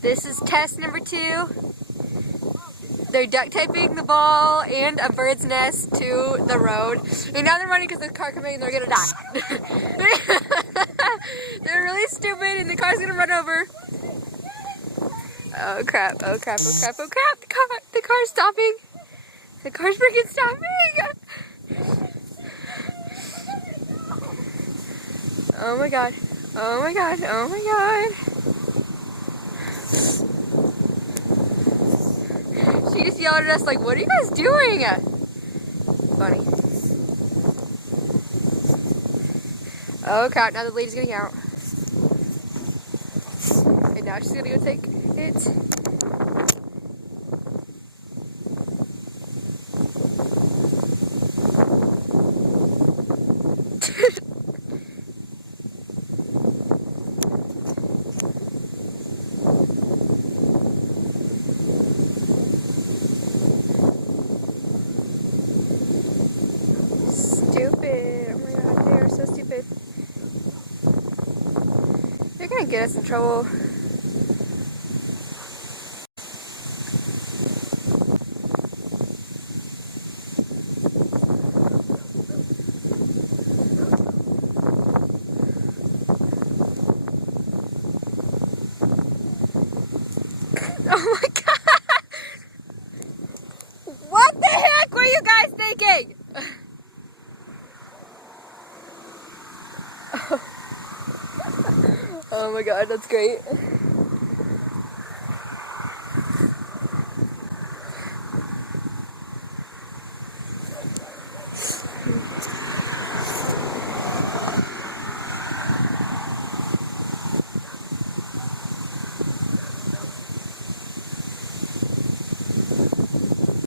This is test number 2. They're duct taping the ball and a bird's nest to the road. And now they're running because the car coming and they're gonna die. They're really stupid and the car's gonna run over. Oh crap, oh crap, oh crap, oh crap. The car's stopping. The car's freaking stopping. Oh my god. Oh my god, oh my god. She just yelled at us like, what are you guys doing? Funny. Oh crap, now the lady's getting out. And now she's gonna go take it. Stupid. Oh my god, they are so stupid. They're gonna get us in trouble. Oh my god! What the heck were you guys thinking? Oh my god, that's great.